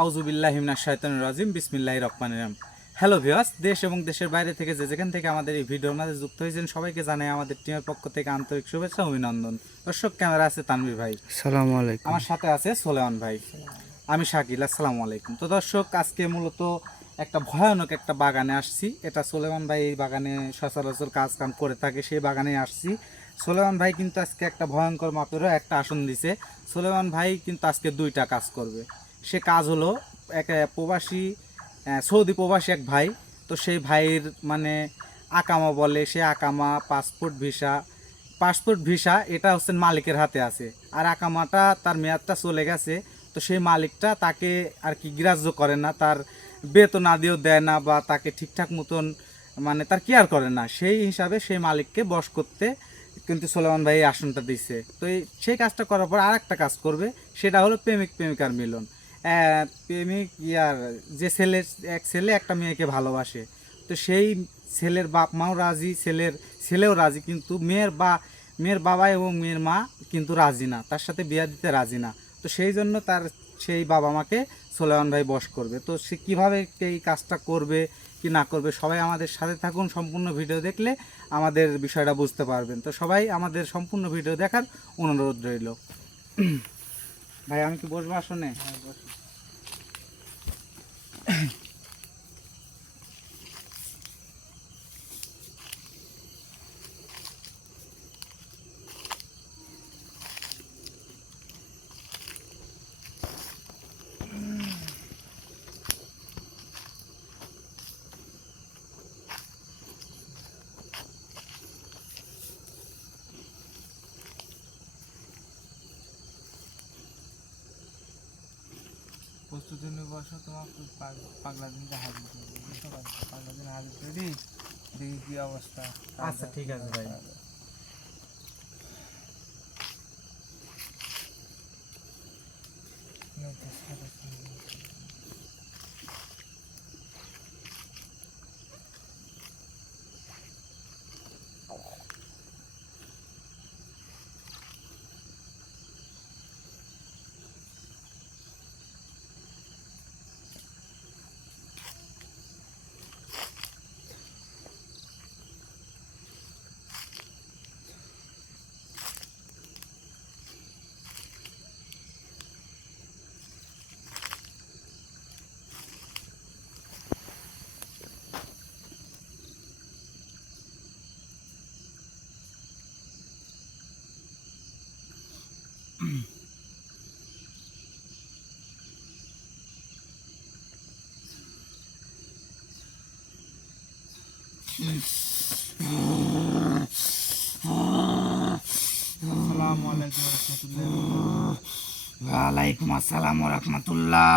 আউযুবিল্লাহি মিনাশ শাইতানির রাজিম বিসমিল্লাহির রহমানির রহিম। হ্যালো ভিউয়ার্স, দেশ এবং দেশের বাইরে থেকে যে যেখান থেকে আমাদের এই ভিডিওর মাঝে যুক্ত হয়েছেন সবাইকে জানাই আমাদের টিমের পক্ষ থেকে আন্তরিক শুভেচ্ছা ও অভিনন্দন। দর্শক, ক্যামেরা আছে তানভীর ভাই, আসসালামু আলাইকুম। আমার সাথে আছে সোলেমান ভাই, আমি শাকিল। আসসালামু আলাইকুম। তো দর্শক, আজকে মূলত একটা ভয়ানক একটা বাগানে আসছি। এটা সোলেমান ভাই এই বাগানে সচরাচর কাজ কাম করে থাকে, সেই বাগানে আসছি। সোলেমান ভাই কিন্তু আজকে একটা ভয়ঙ্কর মাপেরও একটা আসন দিছে। সোলেমান ভাই কিন্তু আজকে দুইটা কাজ করবে। সে কাজ হলো এক প্রবাসী, সৌদি প্রবাসী এক ভাই। তো সেই ভাইয়ের মানে আকামা বলে, সে আকামা পাসপোর্ট ভিসা এটা হচ্ছে মালিকের হাতে আছে, আর আকামাটা তার মেয়াদটা চলে গেছে। তো সেই মালিকটা তাকে আর কি গ্রাহ্য করে না, তার বেতন আদিও দেয় না, বা তাকে ঠিকঠাক মতন মানে তার কেয়ার করে না। সেই হিসাবে সেই মালিককে বশ করতে কিন্তু সোলেমান ভাই এই আসনটা দিচ্ছে। তো সেই কাজটা করার পর আর একটা কাজ করবে, সেটা হলো প্রেমিক প্রেমিকার মিলন। প্রেমিক যে এক ছেলে একটা মেয়েকে ভালোবাসে, তো সেই ছেলের বাপ মাও রাজি, ছেলেও রাজি, কিন্তু মেয়ের বাবা এবং মেয়ের মা কিন্তু রাজি না, তার সাথে বিয়ে দিতে রাজি না। তো সেই জন্য সেই বাবা মাকে সোলেমান ভাই বশ করবে। তো সে কীভাবে এই কাজটা করবে কি না করবে, সবাই আমাদের সাথে থাকুন। সম্পূর্ণ ভিডিও দেখলে আমাদের বিষয়টা বুঝতে পারবেন। তো সবাই আমাদের সম্পূর্ণ ভিডিও দেখার অনুরোধ রইল। ভাই, আমি কি বসবো আসনে? প্রস্তুতি নিয়ে বসো, তোমার পাগলা দিনকে হাজির করবো, বুঝতে পারছো? পাগলা দিন হাজির করি, দেখি কি অবস্থা। আচ্ছা, ঠিক আছে ভাই। ওয়ালাইকুম আসসালাম রহমতুল্লাহ।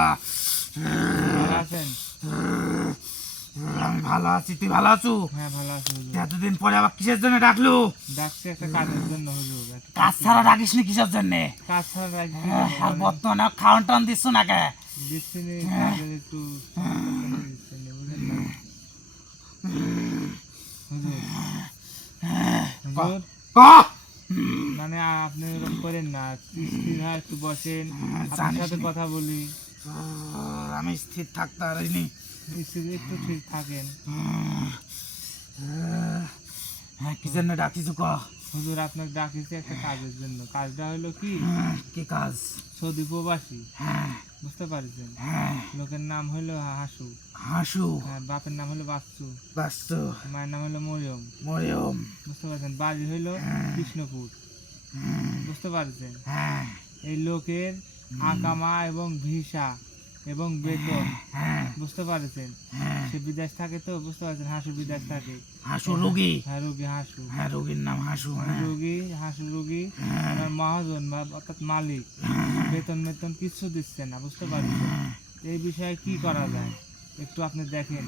আমি ভালো আছি, তুই ভালো আছো? হ্যাঁ, ভালো আছি। এতদিন পরে আবার কিসের জন্য ডাকলো? ডাকছি একটা কাজের জন্য হুজুর। কাজ ছাড়া ডাকিস নি কিসের জন্য? কাজ ছাড়া ডাকছি আর বর্তমানে খাওয়ান টাউন দিচ্ছ না কে? দিচ্ছি নি, কাজের একটু দিচ্ছি নি, বুঝলেন না হুজুর? হুজুর, মানে আপনি এরকম করেন না, স্থির হয় একটু বসেন, আপনার সাথে কথা বলি। আমি স্থির থাকতে পারিনি। একটু ঠিক থাকেন। হ্যাঁ, কি জন্য ডাকিস ক? হুজুর, আপনাকে ডাকিছি একটা কাজের জন্য। কাজটা হলো কি? কি কাজ? সৌদি প্রবাসী, হ্যাঁ বুঝতে পারছেন? হ্যাঁ। লোকের নাম হলো হাসু। হাসু? হ্যাঁ, বাপের নাম হলো বাচ্চু, বাস্তু? মায়ের নাম হলো মরিয়ম, মরিয়ম? বুঝতে পারছেন? বাড়ি হইলো কৃষ্ণপুর, বুঝতে পারছেন? হ্যাঁ। এই লোকের আকামা এবং ভিসা এবং বেতন, বুঝতে পারছেন? সে বিদেশ থাকে, তো বুঝতে পারছেন? হাসু বিদেশ থাকে। হাসু রোগী? হ্যাঁ, রোগী হাসু। হ্যাঁ, রোগীর নাম হাসু। রোগী, হাসু রোগী। ওনার মহাজন বা অর্থাৎ মালিক বেতন কিছু দিচ্ছে না, বুঝতে পারছেন? এই বিষয়ে কি করা যায় একটু আপনি দেখেন।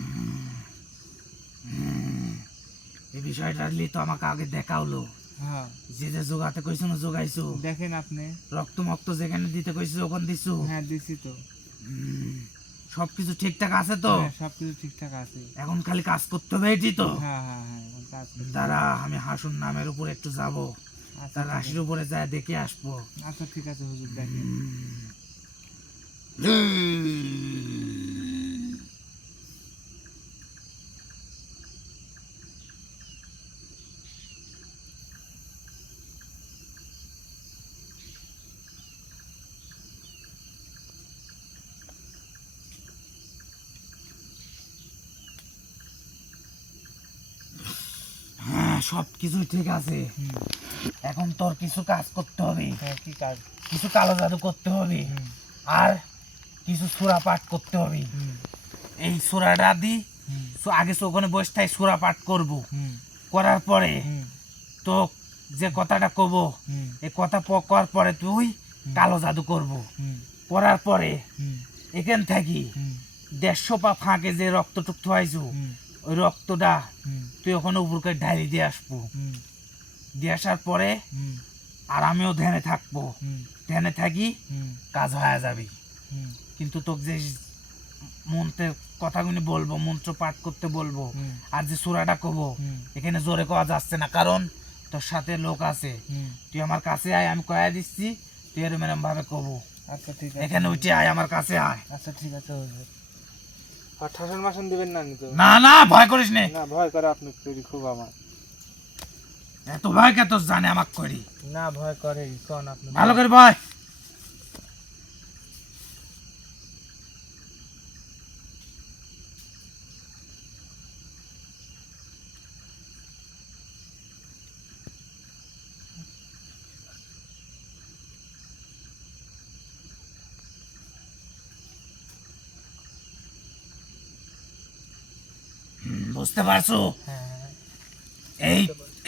এই বিষয়টা তো আমাকে আগে দেখা হলো। হ্যাঁ, যে জোগাতে কইছো না জোগাইছো? দেখেন আপনি। রক্ত মক্ত যেখানে দিতে কইছো ওখানে দিছো? হ্যাঁ, দিছি তো। সবকিছু ঠিকঠাক আছে তো? হ্যাঁ, সবকিছু ঠিকঠাক আছে। এখন খালি কাজ করতে হবে, এটি তো? হ্যাঁ হ্যাঁ হ্যাঁ, কাজ করতে হবে। দাঁড়া, আমি হাসুর নামের উপর একটু যাব, আচ্ছা, তার রাশির উপরে যায় দেখে আসবো। আচ্ছা, ঠিক আছে হুজুর, দেখেন। সব কিছুই ঠিক আছে, হুম। এখন তোর কিছু কাজ করতে হবে, হ্যাঁ, কি কাজ? কিছু কালো জাদু করতে হবে, হুম, আর কিছু সূরা পাঠ করতে হবে। হুম, এই সূরাটা দি হুম, আগে ওখানে বসে থাই সূরা পাঠ করব, হুম, করার পরে হুম, তো যে কথাটা কব হুম, এই কথা করার পরে তুই কালো জাদু করব, হুম, করার পরে হুম, এখান থাকি হুম, 150 পা ফাঁকে যে রক্তটুক থুয়াইছু হুম, ওই রক্তটা হুম, তুই ওখানে উপরকে ঢালি দিয়ে আসবো, হুম, দিয়ে আসার পরে হুম, আর আমিও ধ্যানে থাকবো, হুম, ধ্যানে থাকি হুম, কাজ হয়ে যাবি। হুম, কিন্তু তোকে যে মন্ত্রের কথাগুলি বলবো, মন্ত্র পাঠ করতে বলবো, হুম, আর যে সূরাটা কব হুম, এখানে জোরে কওয়া যাচ্ছে না, কারণ তোর সাথে লোক আছে। হুম। তুই আমার কাছে আয়, আমি কয়া দিচ্ছি, তুই এরম এরম ভাবে কব, আচ্ছা ঠিক আছে, এখানে উঠে আয়, আমার কাছে আয়। আচ্ছা ঠিক আছে হুজুর। আর ঠাসন মাসন দিবেন না নি তো? না না, ভয় করিস নে, না, ভয় করে আপনি করি খুব আমার। এত ভয় কে তোর জানে আমাক করি, না, ভয় করে কোন আপনি? ভালো করে ভয়। বুঝতে পারছো? হ্যাঁ। এই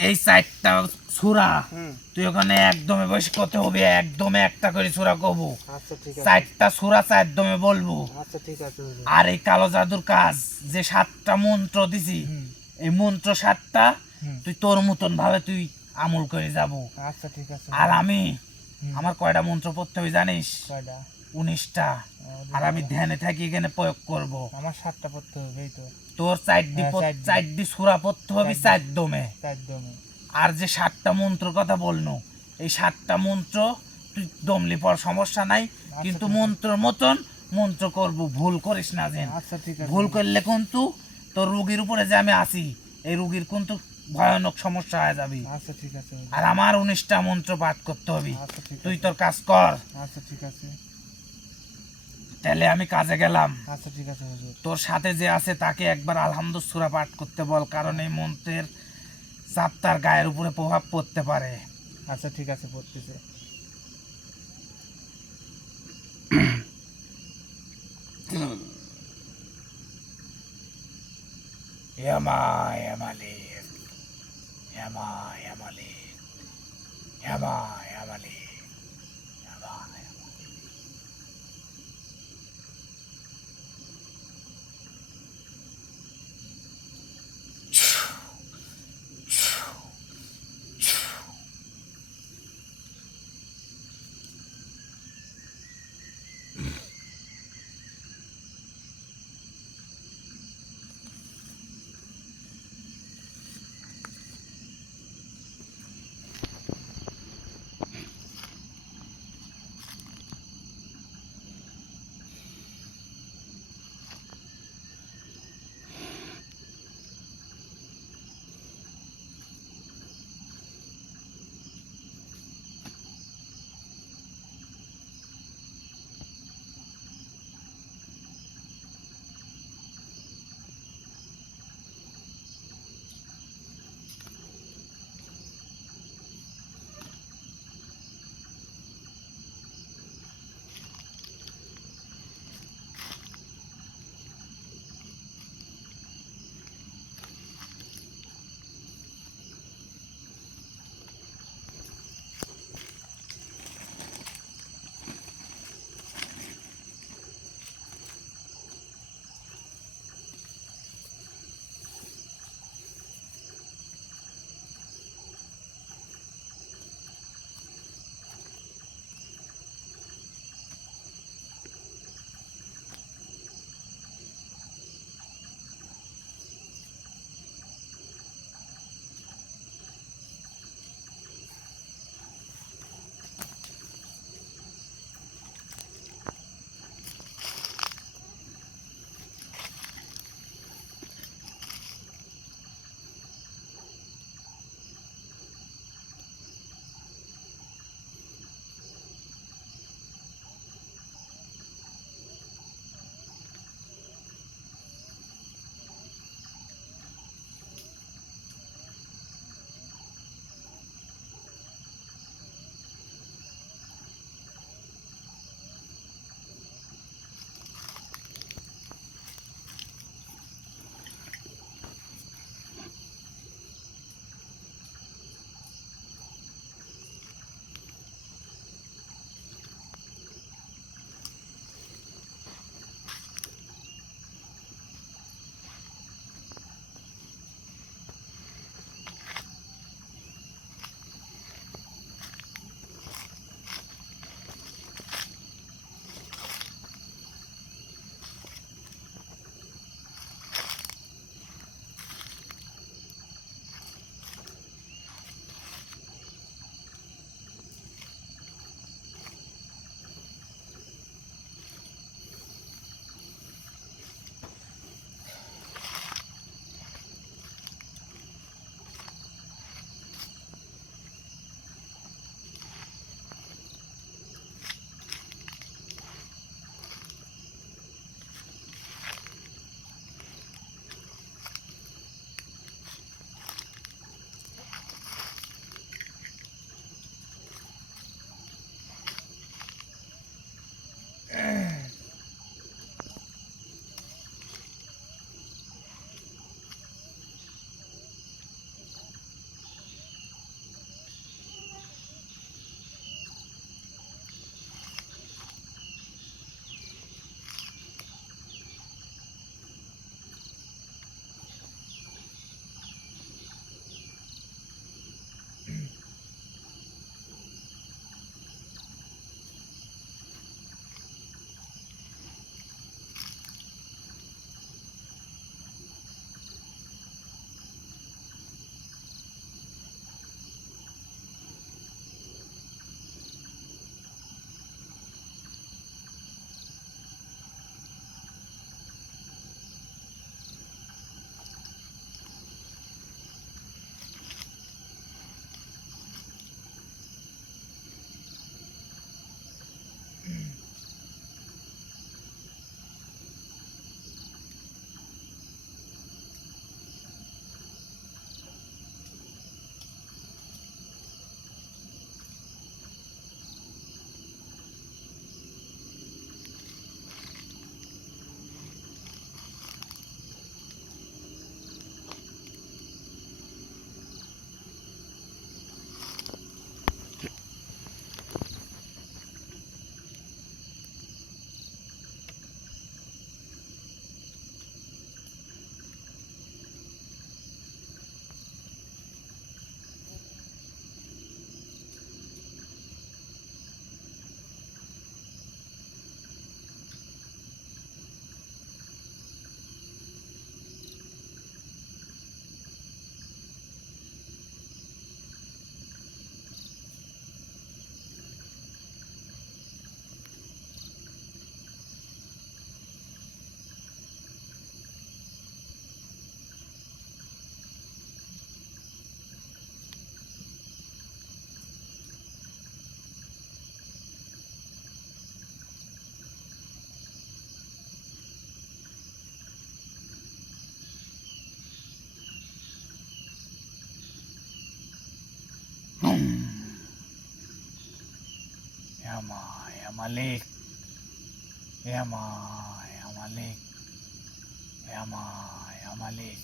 এই চারটা সূরা হুম। তুই ওখানে একদমে বসে করতে হবে, একদমে একটা করে সূরা কব, আচ্ছা ঠিক আছে। চারটা সূরা একদমে বলবো। আচ্ছা ঠিক আছে হুজুর। আর এই কালো জাদুর কাজ যে 7টা মন্ত্র দিছি, হুম, এই মন্ত্র 7টা হুম। তুই তোর মতন ভাবে তুই আমল করে যাব। আচ্ছা ঠিক আছে। আর আমি হুম। আমার কয়টা মন্ত্র পড়তে হবে জানিস? কয়টা? 19টা। আর আমি ধ্যানে থাকি এখানে প্রয়োগ করব। আমার 7টা পড়তে হবে, এই তো। তোর হ্যাঁ, চারটি। চারটি সূরা পড়তে হবে চারটি। 4 দমে। একদমই। আর যে 7টা মন্ত্র কথা বলনো, এই 7টা মন্ত্র তুই দমলি পর সমস্যা নাই, কিন্তু ঠিক আছে। মন্ত্রের মতন মন্ত্র করব, ভুল করিস না যেন। আচ্ছা ঠিক আছে। ভুল করলে কিন্তু তোর রুগীর উপরে যে আমি আছি এই রুগীর কিন্তু ভয়ানক সমস্যা হয়ে যাবে। আচ্ছা ঠিক আছে হুজুর। আর আমার 19টা মন্ত্র পাঠ করতে হবে। আচ্ছা ঠিক তুই আছে। তোর কাজ কর, আচ্ছা ঠিক আছে। তাহলে আমি কাজে গেলাম। আচ্ছা ঠিক আছে হুজুর। তোর সাথে যে আছে তাকে একবার আলহামদুল সূরা পাঠ করতে বল, কারণ এই মন্ত্রের চাপ তার গায়ের উপরে প্রভাব পড়তে পারে। আচ্ছা ঠিক আছে, পড়তেছে। ইয়ামা ইয়ামালি, ইয়ামা ইয়ামালি, ইয়ামা ইয়ামালি, ইয়ামা ইয়ামালি। Ya Malik. Ya Malik. Ya Malik.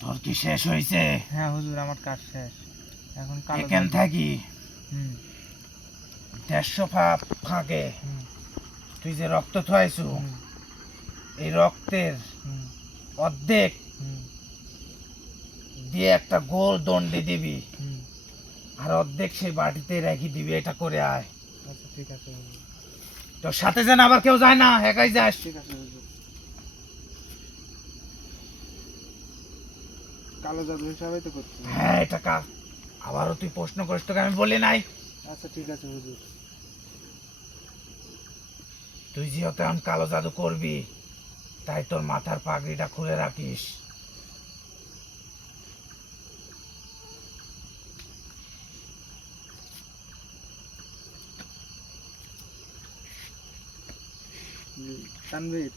তোর কি শেষ হয়েছে? হ্যাঁ হুজুর, আমার কাজ শেষ। এখন কালো এখান জাদু। থাকি হুম 150 ফাঁকে হুম তুই যে রক্ত থুয়াইছু, হুম এই রক্তের হুম অর্ধেক হুম দিয়ে একটা গোল দণ্ডি দিবি, হুম। আর অর্ধেক সেই বাটিতে রেখে দিবি। এটা করে আয়। আচ্ছা ঠিক আছে হুজুর। তোর সাথে যেন আবার কেউ যায় না, একাই যাস। ঠিক আছে হুজুর। কালো জাদু হিসাবে তো করতে হবে। হ্যাঁ, এটা কাজ। আবারও তুই প্রশ্ন করিস, তোকে আমি বলি নাই? আচ্ছা ঠিক আছে হুজুর। তুই যেহেতু এখন কালো জাদু করবি, তাই তোর মাথার পাগড়িটা খুলে রাখিস। তানভীর,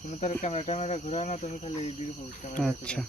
তুমি তার ক্যামেরা ট্যামেরা ঘুরাও না, তুমি খালি এই দিকে ক্যামেরা। আচ্ছা।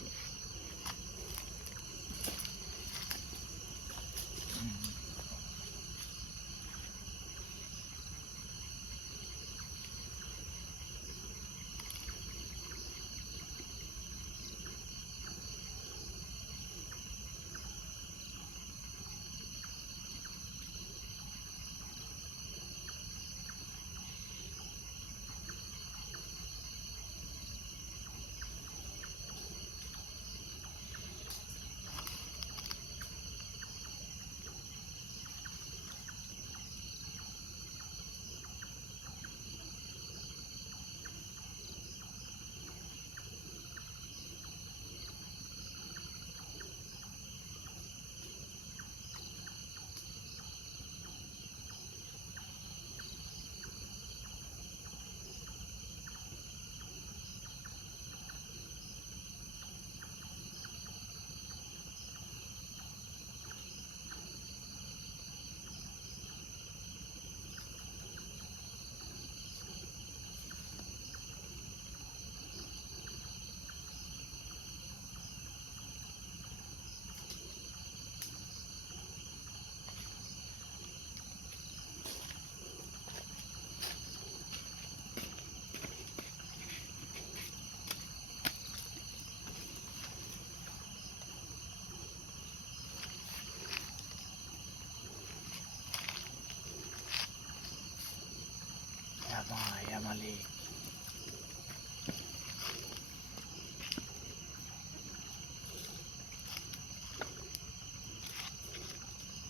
Ya Malik.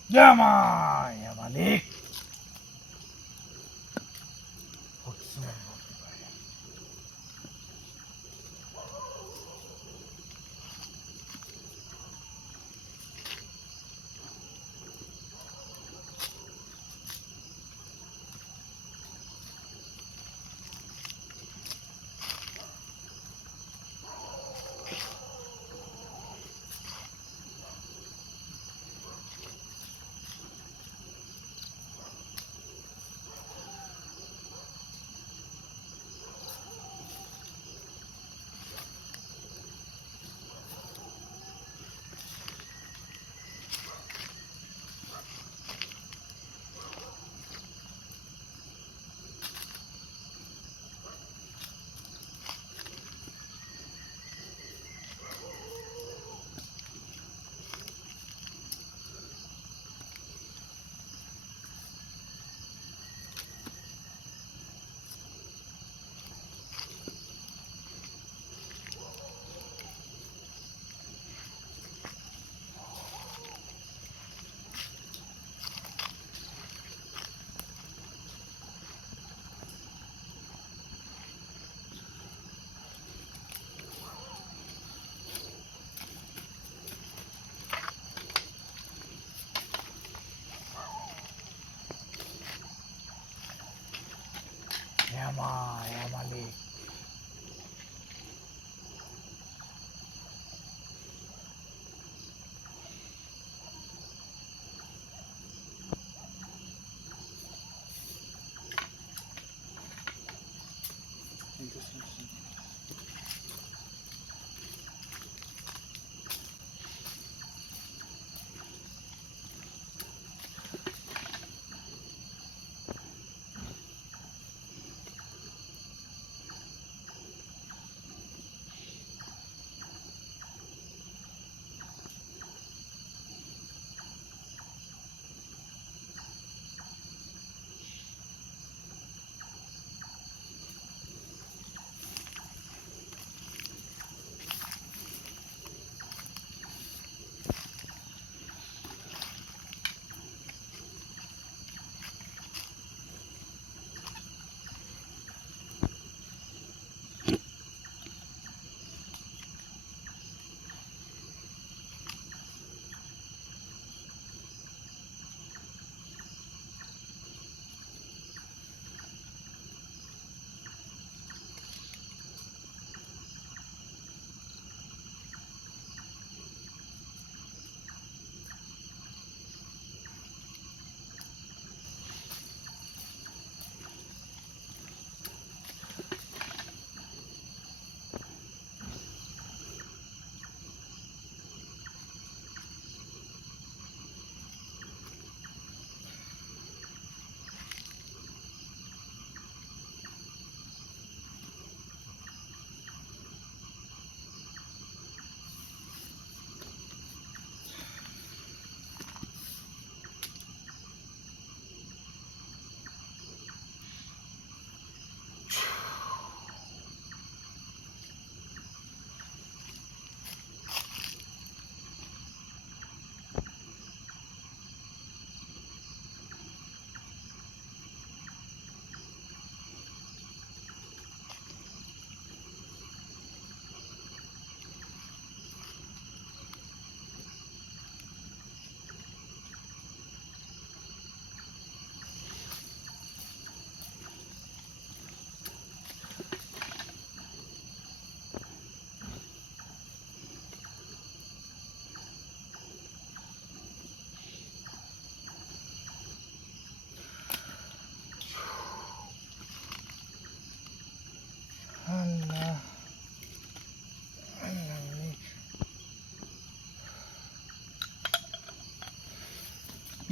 Ya Malik.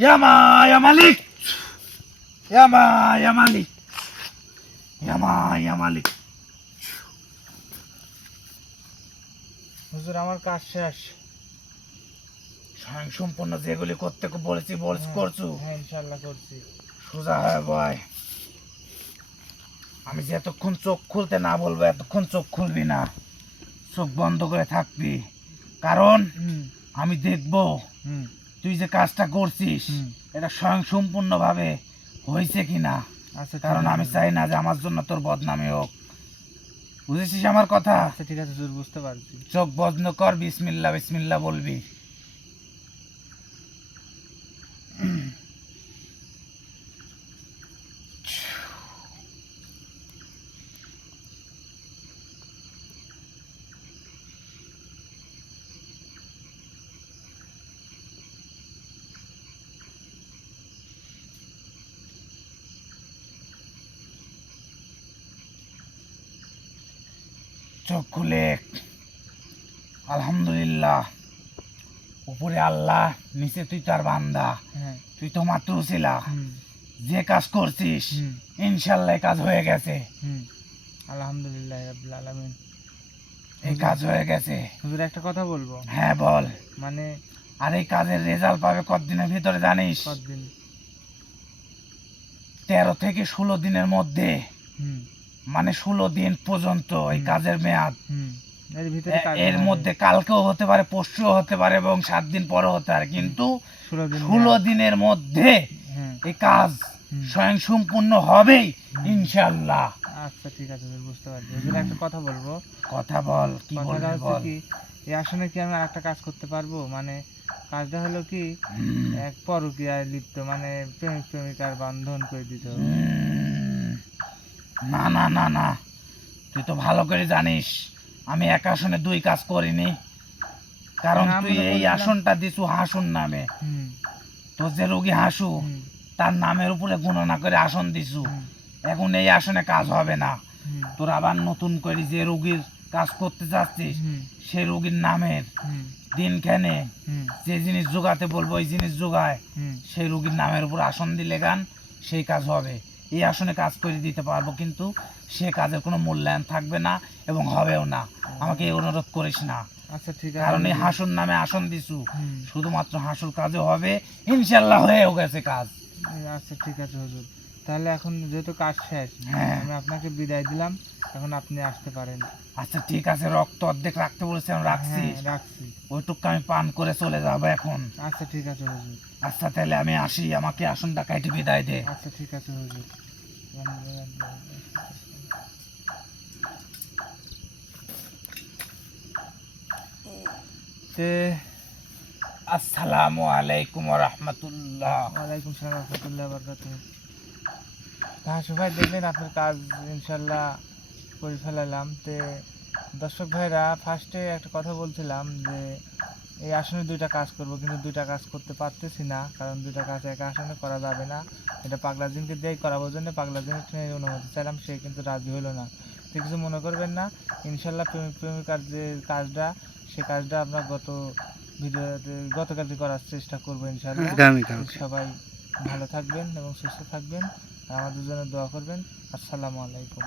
ইয়া মালিক, ইয়া মালিক, ইয়া মালিক। হুজুর আমার কাজ শেষ। স্বয়ং সম্পূর্ণ যেগুলি করতে বলেছি করছু। হ্যাঁ ইনশাল্লাহ করছি। সোজা হয় বয়। আমি যতক্ষণ চোখ খুলতে না বলবো এতক্ষণ চোখ খুলবি না, চোখ বন্ধ করে থাকবি। কারণ আমি দেখবো তুই যে কাজটা করছিস এটা স্বয়ং সম্পূর্ণ ভাবে হয়েছে কিনা। আচ্ছা কারণ আমি চাই না যে আমার জন্য তোর বদনামি হোক। বুঝেছিস আমার কথা? আচ্ছা ঠিক আছে হুজুর, বুঝতে পারছি। চোখ বন্ধ কর, বিসমিল্লাহ বিসমিল্লাহ বলবি। চোখ খুলে। আলহামদুলিল্লাহ, উপরে আল্লাহ, নিচে তুই তার বান্দা। হ্যাঁ তুই তো মাত্র ছিলা, যে কাজ করছিস ইনশাল্লাহ এই কাজ হয়ে গেছে। আলহামদুলিল্লাহ রাব্বিল আলামিন, এই কাজ হয়ে গেছে। হুজুর একটা কথা বলবো। হ্যাঁ বল। মানে আর এই কাজের রেজাল্ট পাবে কতদিনের ভিতরে জানিস? কতদিন? 13 থেকে 16 দিনের মধ্যে। মানে 16 দিন পর্যন্ত এই কাজের মেয়াদ। এর ভিতরে এর মধ্যে কালকেও হতে পারে, পরশুও হতে পারে এবং 7 দিন পরে হতে পারে, কিন্তু 16 দিনের মধ্যে এই কাজ স্বয়ং সম্পূর্ণ হবেই ইনশাল্লাহ। আচ্ছা ঠিক আছে হুজুর, বুঝতে পারছি। হুজুর একটা কথা বলবো। কথা বল, কি কথাটা বলবি হচ্ছে বল। কি, এই আসনে কি আমি আরেকটা কাজ করতে পারবো? মানে কাজটা হলো কি, এক পরকীয়ায় লিপ্ত, মানে প্রেমিক প্রেমিকার বন্ধন করে দিতে হবে। না না না না, তুই তো ভালো করে জানিস আমি এক আসনে 2 কাজ করিনি। কারণ তুই এই আসনটা দিছু হাসুন নামে। তো যে রোগী হাসু তার নামের উপরে গণনা করে আসন দিছু। এখন এই আসনে কাজ হবে না। তোর আবার নতুন করে যে রোগীর কাজ করতে চাচ্ছিস সেই রোগীর নামের দিনখানে যে জিনিস জোগাতে বলবো ওই জিনিস জোগায়, সেই রোগীর নামের উপর আসন দিলে গান সেই কাজ হবে। এই আসনে কাজ করে দিতে পারবো, কিন্তু সে কাজের কোনো মূল্যায়ন থাকবে না এবং হবেও না। আমাকে এই অনুরোধ করিস না। আচ্ছা ঠিক আছে। কারণ এই হাসুর নামে আসন দিছু, শুধুমাত্র হাসুর কাজে হবে ইনশাল্লাহ, হয়েও গেছে কাজ। আচ্ছা ঠিক আছে হুজুর, তাহলে এখন যেহেতু কাজ শেষ, আমি আপনাকে বিদায় দিলাম, এখন আপনি আসতে পারেন। আচ্ছা ঠিক আছে, রক্ত অর্ধেক রাখতে বলেছিলাম, রাখছি। রাখছি। ওইটুকু আমি পান করে চলে যাবো এখন। আচ্ছা ঠিক আছে হুজুর। আচ্ছা তাহলে আমি আসি, আমাকে আসনটা কাইটে বিদায় দে। আচ্ছা ঠিক আছে হুজুর। আসসালামু আলাইকুম ওয়া রাহমাতুল্লাহ। ওয়ালাইকুম সালাম ওয়া রাহমাতুল্লাহি ওয়া বারাকাতুহু। হ্যাঁ ভাই, দেখলেন আপনার কাজ ইনশাল্লাহ করে ফেলালাম। তে দর্শক ভাইরা, ফার্স্টে একটা কথা বলছিলাম যে এই আসনে 2টা কাজ করব, কিন্তু 2টা কাজ করতে পারতেছি না, কারণ 2টা কাজ একা আসনে করা যাবে না। এটা পাগলাজিনকে দিয়েই করাবো, জন্য পাগলাজিনের অনুমতি চাইলাম, সে কিন্তু রাজি হলো না। তো কিছু মনে করবেন না, ইনশাল্লাহ প্রেমিক প্রেমিকার যে কাজটা, সে কাজটা আমরা গতকালই করার চেষ্টা করবো ইনশাল্লাহ। সবাই ভালো থাকবেন এবং সুস্থ থাকবেন, আর আমাদের জন্য দোয়া করবেন। আসসালামু আলাইকুম।